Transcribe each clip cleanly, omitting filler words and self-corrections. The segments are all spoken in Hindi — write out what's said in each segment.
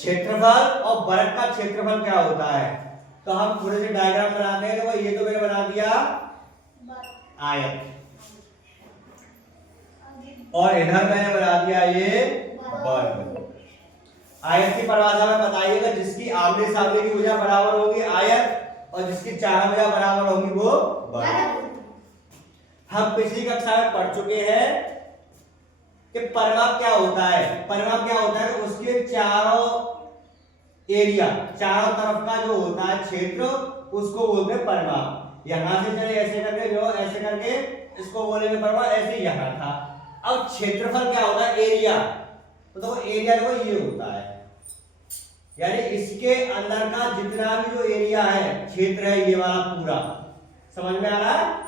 क्षेत्रफल और वर्ग का क्षेत्रफल क्या होता है। तो हम थोड़े से डायग्राम बनाते हैं। देखो ये तो मैंने बना दिया आयत, और इधर मैंने बना दिया ये वर्ग। आयत की परिभाषा में बताइएगा, जिसकी आमने सामने की भुजा बराबर होगी आयत, और जिसकी चार भुजा बराबर होगी वो वर्ग। हम पिछली कक्षा में पढ़ चुके हैं कि परिमाप क्या होता है। परिमाप क्या होता है, उसके चारों एरिया, चारों तरफ का जो होता है क्षेत्र, उसको बोलते हैं परिमाप। यहां से चले ऐसे करके, जो ऐसे करके इसको बोलेंगे परिमाप। ऐसे यहां था। अब क्षेत्रफल क्या होता है, एरिया। तो देखो एरिया देखो ये होता है, यानी इसके अंदर का जितना भी जो एरिया है, क्षेत्र है, ये वाला पूरा। समझ में आ रहा है।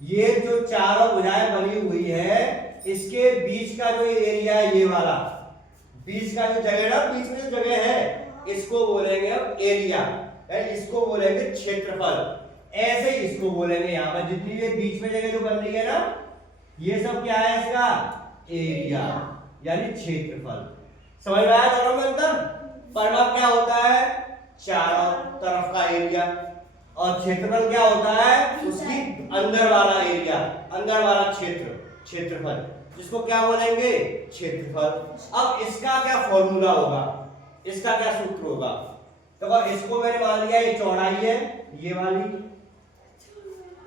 ये जो चारों भुजाएं बनी हुई है, इसके बीच का जो एरिया है, ये वाला बीच का जो जगह ना, बीच में जो जगह है, इसको बोलेंगे अब एरिया, इसको बोलेंगे क्षेत्रफल। ऐसे ही इसको बोलेंगे यहाँ पर जितनी ये बीच में जगह जो बन रही है ना, ये सब क्या है इसका एरिया, यानी क्षेत्रफल। समझ में आया दोनों में अंतर। परिमाप क्या होता है, चारों तरफ का एरिया, और क्षेत्रफल क्या होता है, उसकी अंदर वाला एरिया, अंदर वाला क्षेत्र, क्षेत्रफल, जिसको क्या बोलेंगे क्षेत्रफल। अब इसका क्या फॉर्मूला होगा, इसका क्या सूत्र होगा। तो इसको मैंने मान लिया ये चौड़ाई है ये वाली,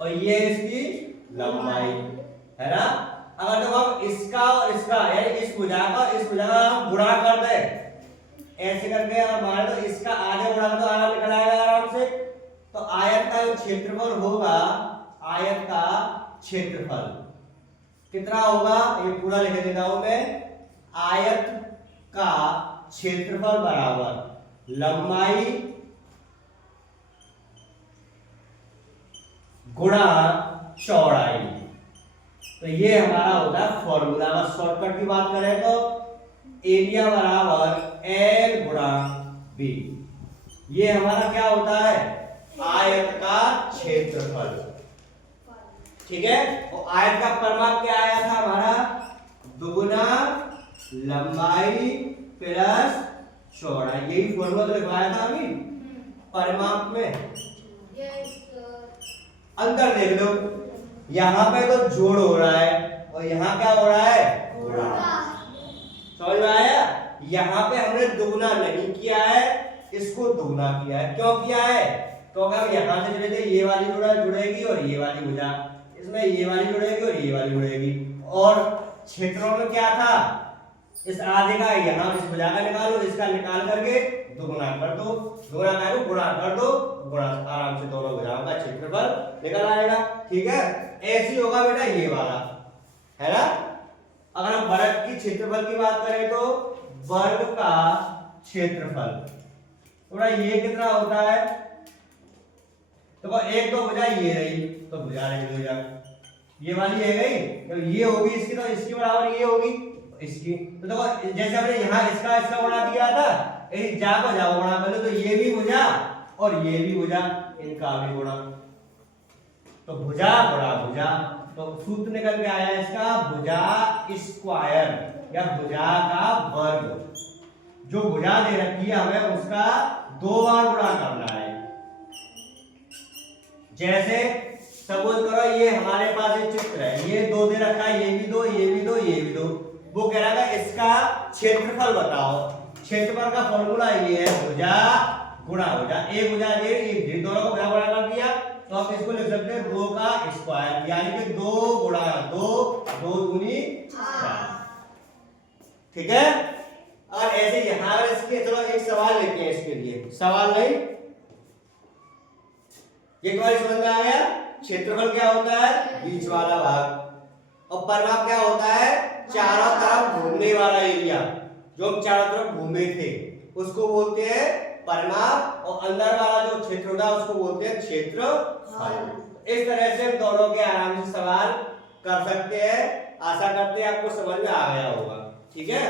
और ये इसकी लंबाई है ना। अगर तो हम इसका और इसका, यानी इस भुजा का इस भुजा का हम गुणा कर दें ऐसे करके, और मान लो इसका आधे गुणा तो आराम निकल आएगा आराम से। तो आयत का जो क्षेत्रफल होगा, आयत का क्षेत्रफल कितना होगा, ये पूरा लिख देता हूं मैं। आयत का क्षेत्रफल बराबर लंबाई गुणा चौड़ाई। तो ये हमारा होता है फॉर्मूला। अगर शॉर्टकट की बात करें तो एरिया बराबर एल गुणा बी। ये हमारा क्या होता है, आयत का क्षेत्रफल। ठीक है। और आयत का परिमाप क्या आया था हमारा, दुगुना लंबाई प्लस चौड़ाई। यही फॉर्मूला तो लिखवाया था अभी परिमाप में। अंतर देख लो, यहां पे तो जोड़ हो रहा है और यहां क्या हो रहा है, गुणा। समझ में आया। यहां पे हमने दुगुना नहीं किया है, इसको दुगुना किया है। क्यों किया है, क्योंकि हम यहां से जुड़े थे, ये वाली जुड़ेगी और ये वाली भुजा, इसमें ये वाली जुड़ेगी और ये वाली जुड़ेगी। और क्षेत्रों में क्या था, इस आधे का यहां इस भुजा का निकालो, इसका निकाल करके दुगुना कर दो, दुगुना करो गुणा कर दो, गुणा आराम से दोनों भुजाओं का क्षेत्रफल निकल आएगा। ठीक है। ऐसी होगा बेटा ये वाला, है ना। अगर हम वर्ग की क्षेत्रफल की बात करें तो वर्ग का क्षेत्रफल थोड़ा ये कितना होता है, तो एक तो भुजा ये रही, तो भुजा रही भुजा ये वाली है गई, तो ये होगी इसकी, तो इसकी बराबर ये होगी इसकी। तो देखो जैसे हमने यहाँ इसका गुणा दिया था, जा को जाओ गुणा कर लो, तो ये भी भुजा और ये भी भुजा, इनका भी गुणा, तो भुजा गुणा भुजा। तो सूत्र निकल के आया इसका भुजा स्क्वायर या भुजा का वर्ग। जो भुजा दे रखी है हमें उसका 2 बार गुणा करना है। जैसे सपोज करो ये हमारे पास एक चित्र है, ये 2 दे रखा है, ये भी 2 ये भी 2 ये भी 2। वो कह रहा है इसका क्षेत्रफल बताओ। क्षेत्रफल का फॉर्मूला ये है भुजा गुणा भुजा। एक भुजा दे, एक दोनों को गुणा कर दिया, तो आप इसको लिख सकते हैं 2 का स्क्वायर, यानी कि 2 गुणा 2, 2 दूनी 4। ठीक है। और ऐसे यहां इसके, चलो एक सवाल लेते हैं इसके लिए। सवाल नहीं, एक बार समझ में आ गया। क्षेत्रफल क्या होता है, बीच वाला भाग, और परिमाप क्या होता है, चारों तरफ घूमने वाला एरिया। जो हम चारों तरफ घूमे थे उसको बोलते हैं परिमाप, और अंदर वाला जो क्षेत्र होता है उसको बोलते हैं क्षेत्रफल। इस तरह से हम दोनों के आराम से सवाल कर सकते हैं। आशा करते हैं आपको समझ में आ गया होगा। ठीक है।